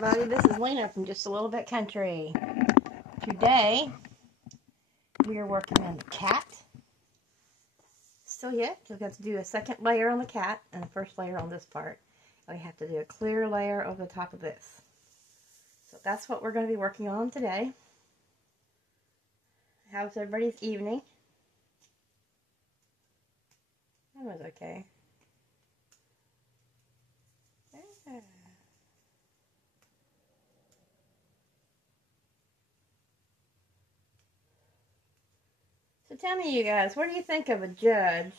everybody, this is Lena from Just a Little Bit Country. Today, we are working on the cat. Still yet, we've got to do a second layer on the cat and the first layer on this part. And we have to do a clear layer over the top of this. So that's what we're going to be working on today. How's everybody's evening? That was okay. Yeah. So tell me, you guys, what do you think of a judge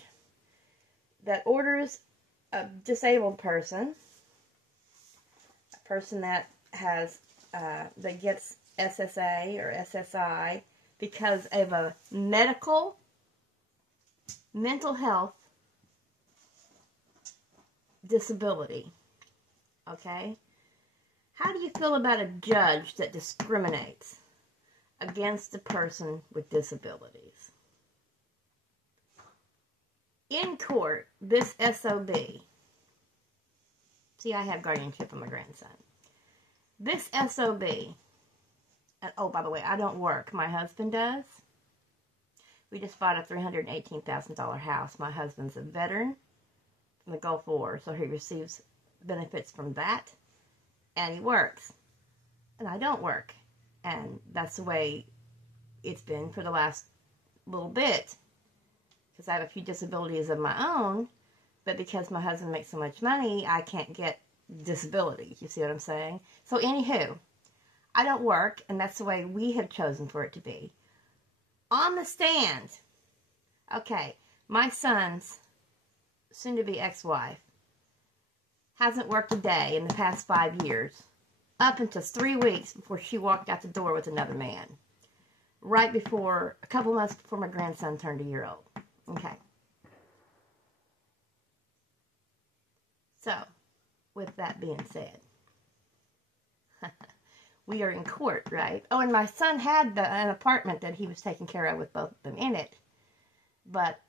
that orders a disabled person, a person that has that gets SSA or SSI because of a mental health disability? Okay? How do you feel about a judge that discriminates against a person with disabilities? In court, this SOB, see, I have guardianship of my grandson. This SOB, and oh, by the way, I don't work. My husband does. We just bought a $318,000 house. My husband's a veteran from the Gulf War, so he receives benefits from that, and he works. And I don't work. And that's the way it's been for the last little bit, because I have a few disabilities of my own, but because my husband makes so much money, I can't get disability. You see what I'm saying? So anywho, I don't work, and that's the way we have chosen for it to be. On the stand, okay, my son's soon-to-be ex-wife hasn't worked a day in the past 5 years, up until 3 weeks before she walked out the door with another man, right before, a couple months before my grandson turned a year old. Okay. So, with that being said, we are in court, right? Oh, and my son had an apartment that he was taking care of with both of them in it. But,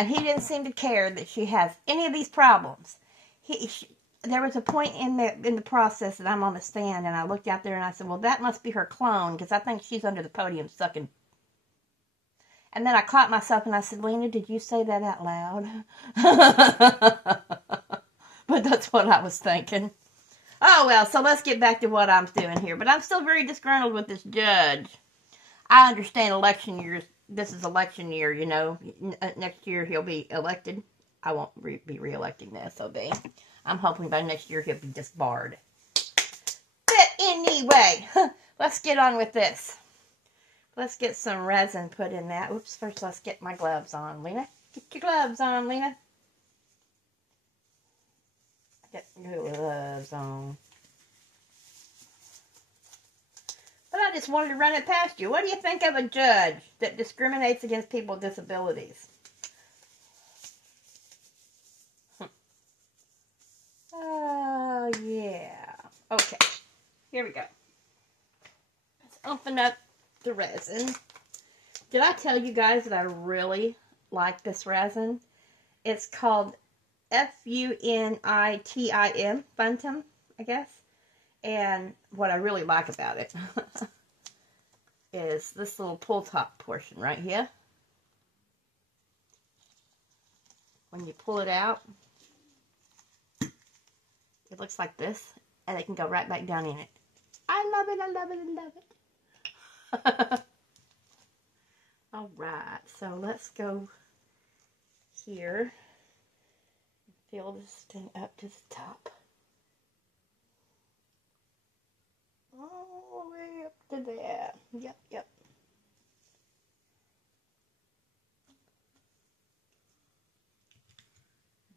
And he didn't seem to care that she has any of these problems. There was a point in the process that I'm on the stand, and I looked out there and I said, well, that must be her clone, because I think she's under the podium sucking. And then I caught myself and I said, Lena, did you say that out loud? But that's what I was thinking. Oh, well, so let's get back to what I'm doing here. But I'm still very disgruntled with this judge. I understand election years. This is election year, you know. Next year he'll be elected. I won't be re-electing the SOB. I'm hoping by next year he'll be disbarred. But anyway, let's get on with this. Let's get some resin put in that. Oops, first let's get my gloves on, Lena. Get your gloves on, Lena. Get your gloves on. But I just wanted to run it past you. What do you think of a judge that discriminates against people with disabilities? Oh, yeah. Okay. Here we go. Let's open up the resin. Did I tell you guys that I really like this resin? It's called F-U-N-I-T-I-M, Funtum, I guess. And what I really like about it is this little pull top portion right here. When you pull it out, it looks like this, and it can go right back down in it. I love it, I love it, I love it. Alright, so let's go here. Fill this thing up to the top. All the way up to there. Yep, yep.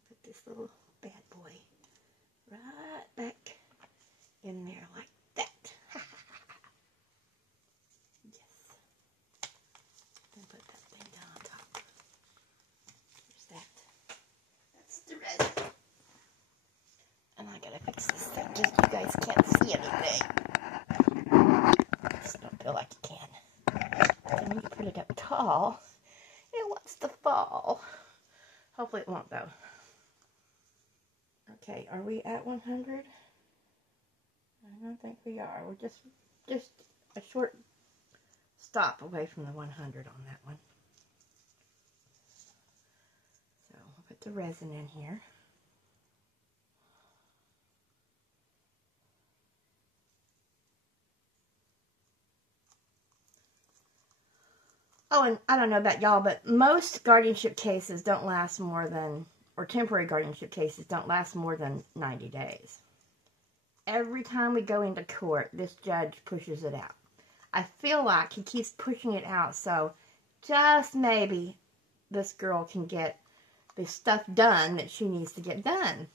Put this little bad boy right back in there like that. Yes. Then put that thing down on top. There's that. That's the resin. And I gotta fix this thing just so you guys can't see anything. I just don't feel like you can. And when you put it up tall, it wants to fall. Hopefully it won't though. Okay, are we at 100? I don't think we are. We're just a short stop away from the 100 on that one. So we'll put the resin in here. Oh, and I don't know about y'all, but most guardianship cases don't last more than, or temporary guardianship cases don't last more than 90 days. Every time we go into court, this judge pushes it out. I feel like he keeps pushing it out, so just maybe this girl can get the stuff done that she needs to get done.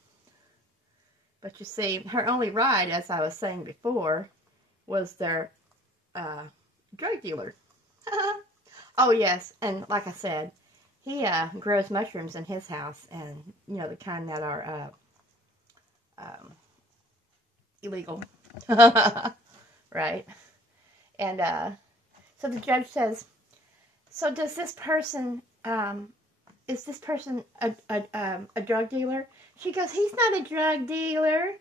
But you see, her only ride, as I was saying before, was their drug dealer. Oh, yes, and like I said, he grows mushrooms in his house, and, you know, the kind that are illegal, right? And so the judge says, so does this person, is this person a drug dealer? She goes, he's not a drug dealer.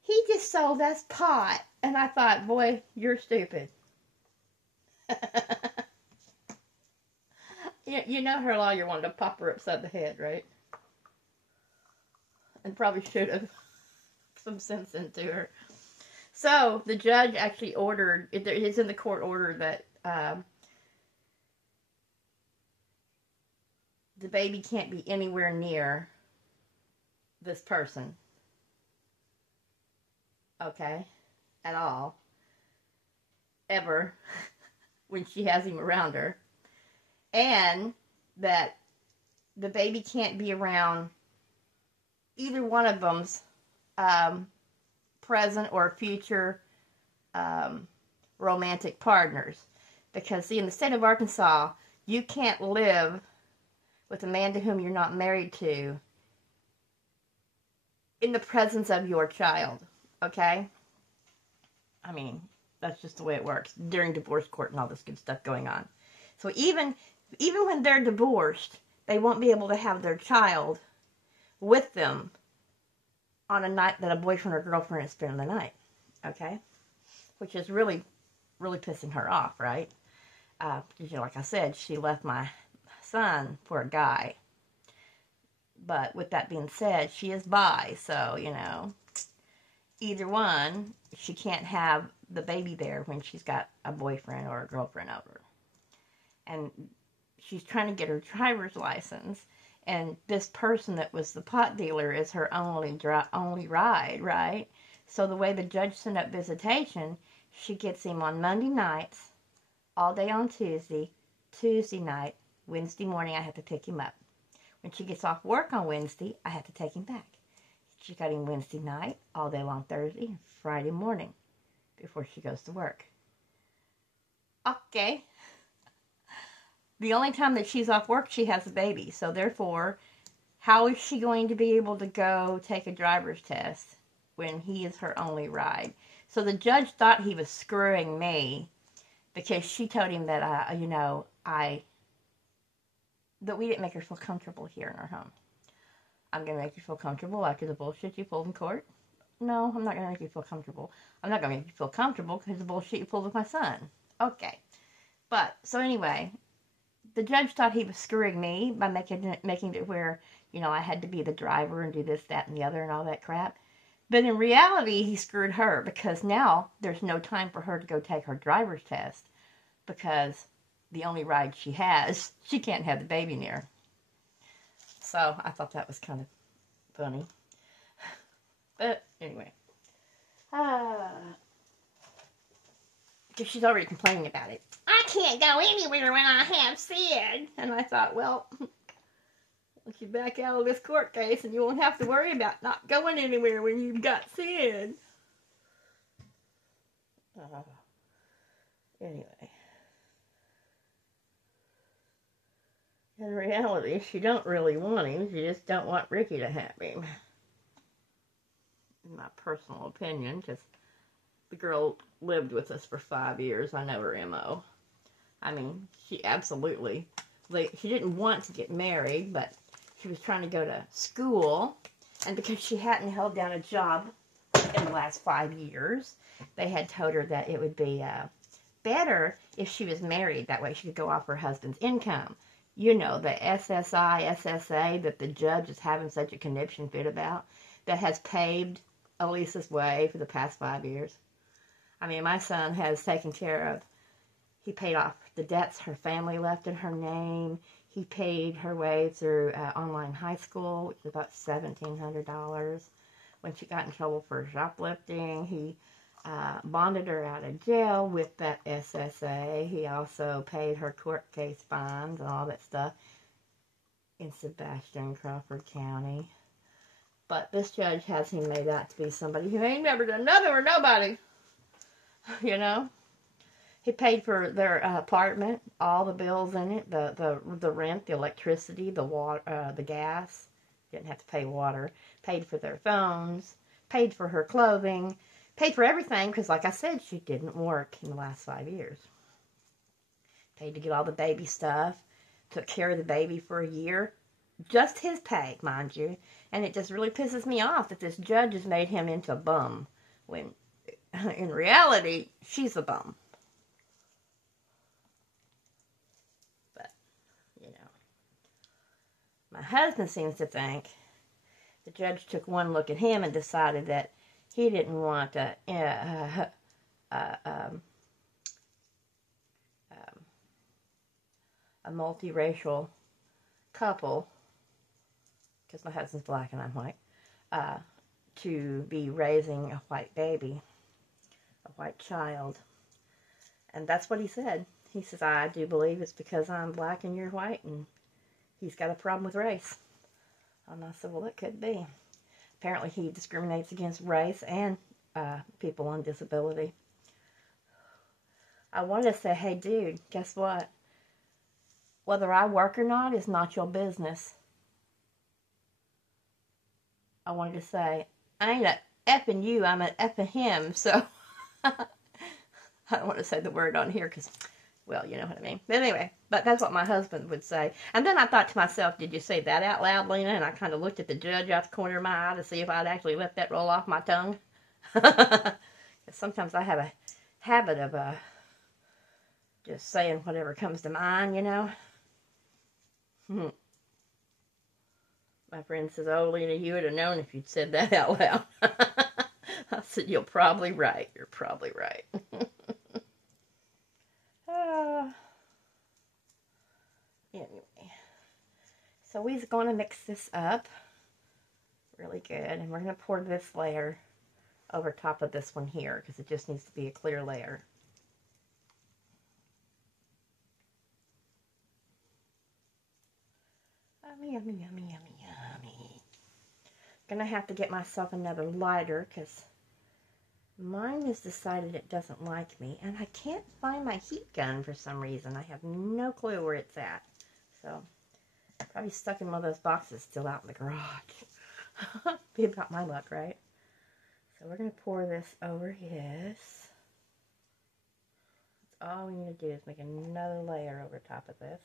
He just sold us pot. And I thought, boy, you're stupid. You know her lawyer wanted to pop her upside the head, right? And probably should have some sense into her. So, the judge actually ordered, it's in the court order that the baby can't be anywhere near this person. Okay? At all. Ever. When she has him around her. And that the baby can't be around either one of them's present or future romantic partners. Because, see, in the state of Arkansas, you can't live with a man to whom you're not married to in the presence of your child. Okay? I mean, that's just the way it works during divorce court and all this good stuff going on. So even when they're divorced, they won't be able to have their child with them on a night that a boyfriend or girlfriend is spending the night. Okay? Which is really, really pissing her off, right? Because, like I said, she left my son for a guy. But with that being said, she is bi, so, either one, she can't have the baby there when she's got a boyfriend or a girlfriend over. And she's trying to get her driver's license, and this person that was the pot dealer is her only ride, right? So the way the judge sent up visitation, she gets him on Monday nights, all day on Tuesday night, Wednesday morning I have to pick him up. When she gets off work on Wednesday, I have to take him back. She got him Wednesday night, all day long Thursday, and Friday morning before she goes to work. Okay. The only time that she's off work, she has a baby. So therefore, how is she going to be able to go take a driver's test when he is her only ride? So the judge thought he was screwing me because she told him that, that we didn't make her feel comfortable here in our home. I'm going to make you feel comfortable after the bullshit you pulled in court. No, I'm not going to make you feel comfortable. I'm not going to make you feel comfortable because of the bullshit you pulled with my son. Okay. But, so anyway, the judge thought he was screwing me by making it where, I had to be the driver and do this, that, and the other and all that crap. But in reality, he screwed her because now there's no time for her to go take her driver's test because the only ride she has, she can't have the baby near. So I thought that was kind of funny. But anyway. Because she's already complaining about it. I can't go anywhere when I have Sid. And I thought, well, once you back out of this court case and you won't have to worry about not going anywhere when you've got Sid. Anyway. In reality, she don't really want him. She just don't want Ricky to have him. In my personal opinion, because the girl lived with us for 5 years. I know her M.O. I mean, she absolutely, she didn't want to get married, but she was trying to go to school. And because she hadn't held down a job in the last 5 years, they had told her that it would be better if she was married. That way she could go off her husband's income. The SSI, SSA that the judge is having such a conniption fit about, that has paved Elisa's way for the past 5 years. I mean, my son has taken care of, he paid off the debts her family left in her name. He paid her way through online high school, which is about $1,700. When she got in trouble for shoplifting, he bonded her out of jail with that SSA. He also paid her court case fines and all that stuff in Sebastian, Crawford County. But this judge has him made out to be somebody who ain't never done nothing for nobody. He paid for their apartment, all the bills in it, the rent, the electricity, the water, the gas. Didn't have to pay water. Paid for their phones. Paid for her clothing. Paid for everything because, like I said, she didn't work in the last 5 years. Paid to get all the baby stuff. Took care of the baby for a year. Just his pay, mind you. And it just really pisses me off that this judge has made him into a bum. When, in reality, she's a bum. But, my husband seems to think the judge took one look at him and decided that he didn't want a multiracial couple, because my husband's black and I'm white, to be raising a white baby, a white child. And that's what he said. He says, I do believe it's because I'm black and you're white, and he's got a problem with race. And I said, well, it could be. Apparently he discriminates against race and people on disability. I wanted to say, hey, dude, guess what? Whether I work or not is not your business. I wanted to say, I ain't a effing you, I'm an effing him. So, I don't want to say the word on here because Well, you know what I mean. But anyway, but that's what my husband would say. And then I thought to myself, did you say that out loud, Lena? And I kind of looked at the judge out the corner of my eye to see if I'd actually let that roll off my tongue. Sometimes I have a habit of just saying whatever comes to mind, you know. My friend says, oh, Lena, you would have known if you'd said that out loud. I said, you're probably right. You're probably right. Anyway, so we're going to mix this up really good, and we're going to pour this layer over top of this one here because it just needs to be a clear layer. Yummy, yummy, yummy, yummy, yummy. Gonna have to get myself another lighter because mine has decided it doesn't like me, and I can't find my heat gun for some reason. I have no clue where it's at. So, probably stuck in one of those boxes still out in the garage. Be about my luck, right? So we're going to pour this over his. All we need to do is make another layer over top of this.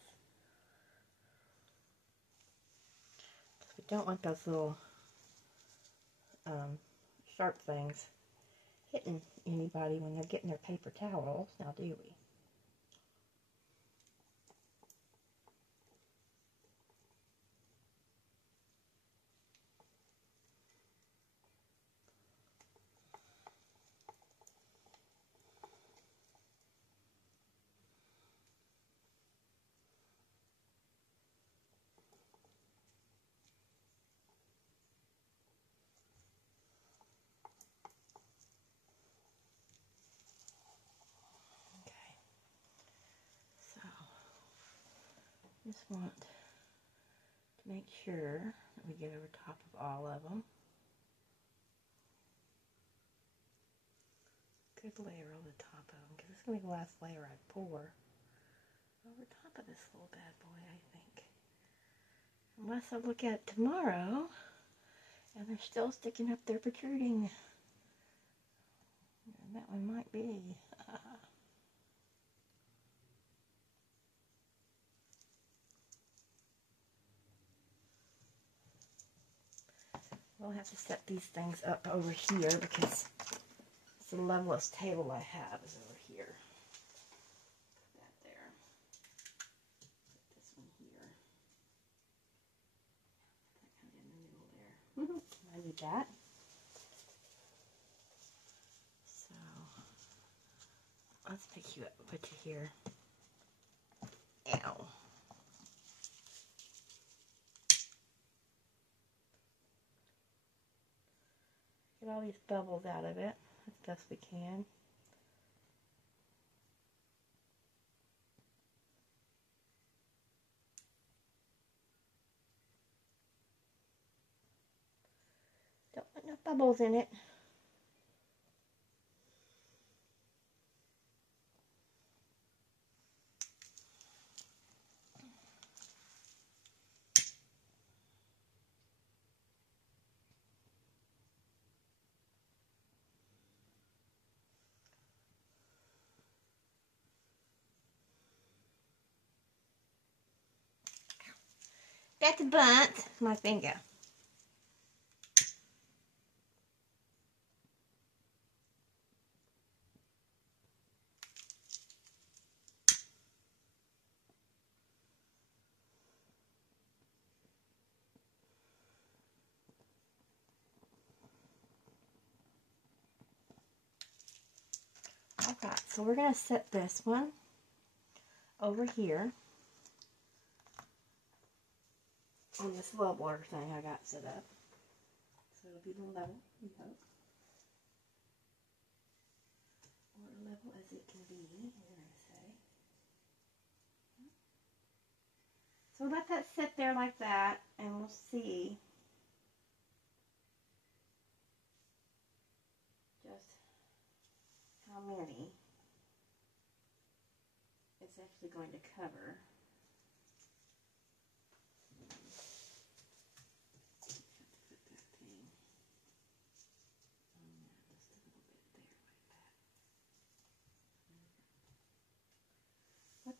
We don't want those little sharp things hitting anybody when they're getting their paper towels, now do we? Just want to make sure that we get over top of all of them. Good layer over the top of them, because it's going to be the last layer I pour over top of this little bad boy, I think. Unless I look at it tomorrow and they're still sticking up there protruding. And that one might be. We'll have to set these things up over here because it's the levelest table I have is over here. Put that there. Put this one here. Put that kind of in the middle there. I need that. So let's pick you up, put you here. Ow. Get all these bubbles out of it as best we can. Don't put no bubbles in it. That's a bunt. My finger. Alright, so we're going to set this one over here on this leveler thing I got set up. So it'll be the level, we hope. Or level as it can be, we're going to say. So let that sit there like that, and we'll see just how many it's actually going to cover.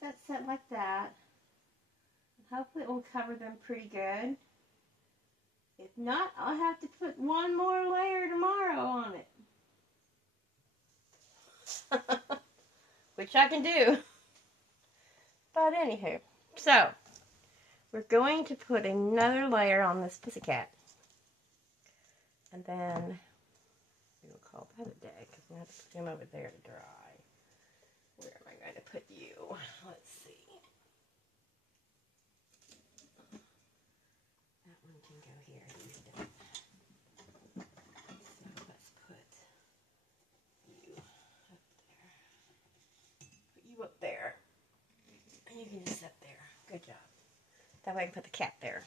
let that set like that. Hopefully it will cover them pretty good. If not, I'll have to put one more layer tomorrow on it. Which I can do. But anywho, so we're going to put another layer on this pussycat. And then we will call that a day because we have to put him over there to dry. Where am I going to put you? Let's see. That one can go here. So let's put you up there. Put you up there. And you can just sit there. Good job. That way I can put the cat there.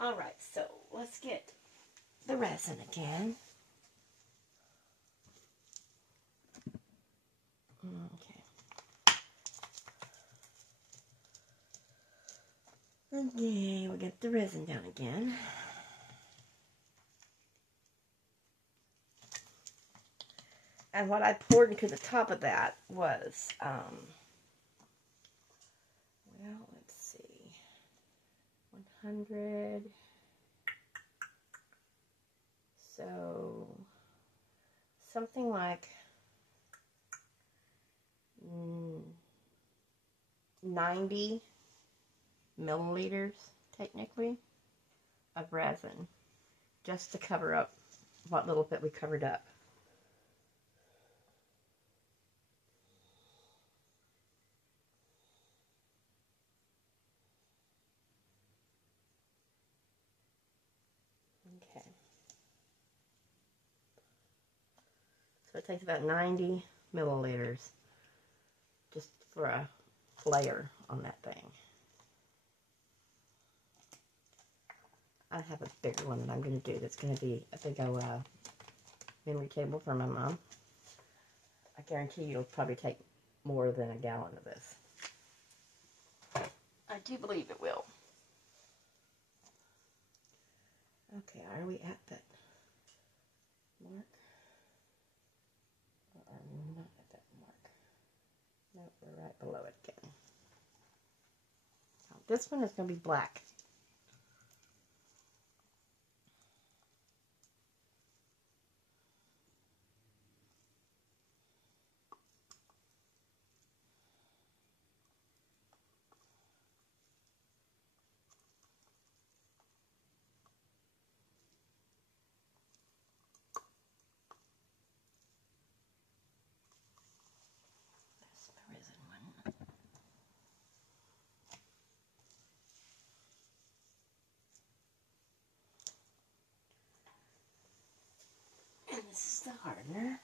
Alright, so let's get the resin again. Okay. Okay, we'll get the resin down again. And what I poured into the top of that was, well, let's see, 100, so something like 90 milliliters, technically, of resin, just to cover up what little bit we covered up. Okay. So it takes about 90 milliliters just for a layer on that thing. I have a bigger one that I'm going to do that's going to be a big old memory table for my mom. I guarantee you it'll probably take more than a gallon of this. I do believe it will. Okay, are we at that mark? Or are we not at that mark? Nope, we're right below it again. Now, this one is going to be black. And the starter.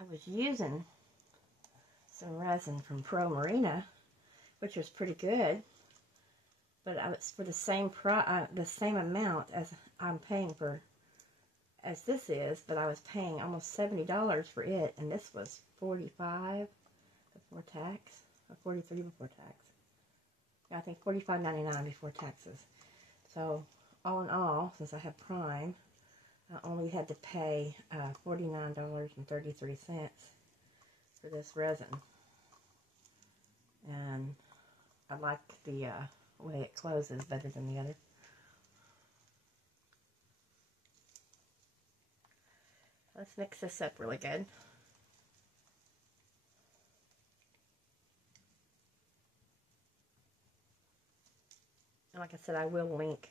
I was using some resin from Pro Marina, which was pretty good, but it's for the same amount as I'm paying for as this is, but I was paying almost $70 for it, and this was $45 before tax, or $43 before tax. Yeah, I think $45.99 before taxes. So all in all, since I have Prime, I only had to pay $49.33 for this resin. And I like the way it closes better than the other. Let's mix this up really good. And like I said, I will link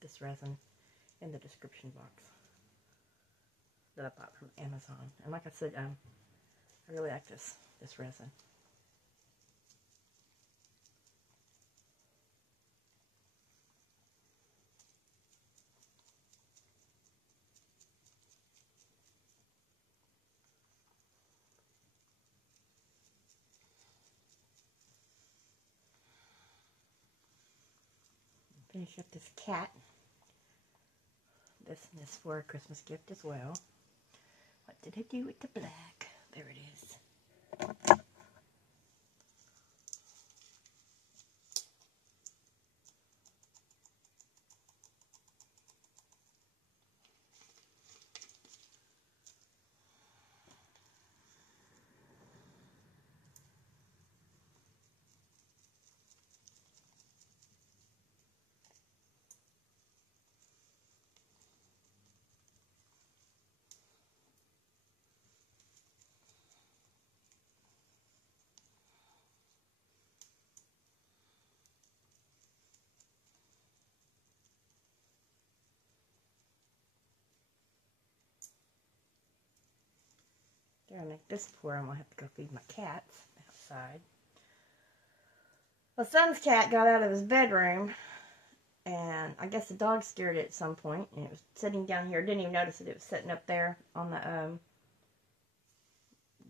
this resin in the description box that I bought from Amazon. And like I said, I really like this resin. Finish up this cat. This and this for a Christmas gift as well. What did I do with the black? There it is. There, I'll make this pour. I'm going to have to go feed my cats outside. My son's cat got out of his bedroom, and I guess the dog scared it at some point, and it was sitting down here. Didn't even notice it. It was sitting up there on the,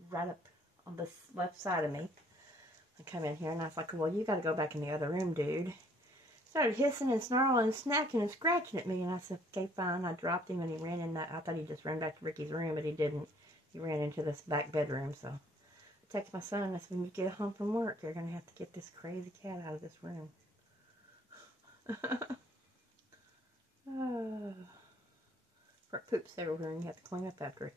right up on the left side of me. I come in here, and I was like, well, you got to go back in the other room, dude. Started hissing and snarling and snacking and scratching at me, and I said, okay, fine. I dropped him, and he ran in that. I thought he just ran back to Ricky's room, but he didn't. He ran into this back bedroom, so I texted my son, and I said, when you get home from work, you're going to have to get this crazy cat out of this room. Or it poops everywhere, and you have to clean up after it.